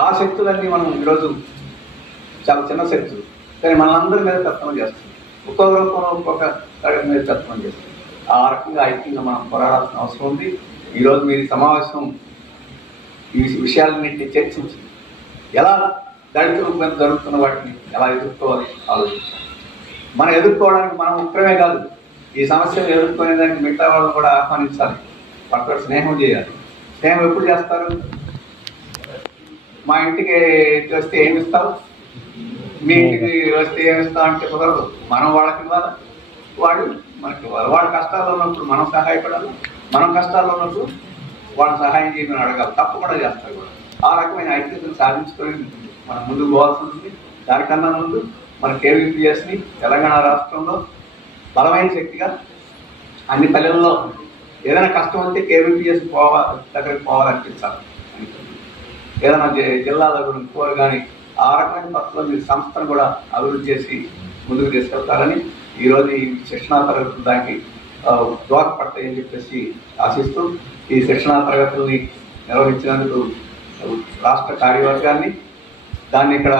ఆ శక్తులన్నీ మనం ఈరోజు చాలా చిన్న శక్తులు, కానీ మనందరి మీద పెత్తనం చేస్తుంది. ఒక్కొక్క రూపంలో ఒక్కొక్క అడుగు మీద పెత్తనం చేస్తుంది. ఆ రకంగా ఐక్యంగా మనం పోరాడాల్సిన అవసరం ఉంది. ఈరోజు మీరు సమావేశం ఈ విషయాలన్నింటినీ చర్చించింది. ఎలా దళితుల మీద జరుగుతున్న వాటిని ఎలా ఎదుర్కోవాలి ఆలోచించాలి. మనం ఎదుర్కోవడానికి మనం ఒక్కరమే కాదు, ఈ సమస్యను ఎదుర్కొనేదానికి మిగతా వాళ్ళని కూడా ఆహ్వానించాలి. పక్కన స్నేహం చేయాలి. స్నేహం ఎప్పుడు చేస్తారు? మా ఇంటికి వస్తే ఏమి ఇస్తావు, మీ ఇంటికి వస్తే ఏమి ఇస్తావు అంటే కుదరదు. మనం వాళ్ళకి ఇవ్వాలి, వాడు మనకి ఇవ్వాలి. వాడు కష్టాల్లో ఉన్నప్పుడు మనం సహాయపడాలి, మనం కష్టాల్లో ఉన్నప్పుడు వాళ్ళని సహాయం చేయమని అడగాలి. తప్పకుండా చేస్తారు కూడా. ఆ రకమైన ఐక్యతను సాధించుకొని మనం ముందుకు పోవాల్సి ఉంటుంది. దానికన్నా ముందు మన కేవీపీఎస్ని తెలంగాణ రాష్ట్రంలో బలమైన శక్తిగా అన్ని పల్లెల్లో ఏదైనా కష్టం ఉంటే కేవీపీఎస్ దగ్గరికి పోవాలనిపించాలి. ఏదైనా జిల్లాల గురించి కోరు కానీ ఆ రకమైన పద్ధతిలో మీరు సంస్థను కూడా అభివృద్ధి చేసి ముందుకు తీసుకెళ్తారని ఈరోజు ఈ శిక్షణా తరగతులు దానికి దోహదపడతాయని చెప్పేసి ఆశిస్తూ ఈ శిక్షణా తరగతుల్ని నిర్వహించినందుకు రాష్ట్ర కార్యవర్గాన్ని దాన్ని ఇక్కడ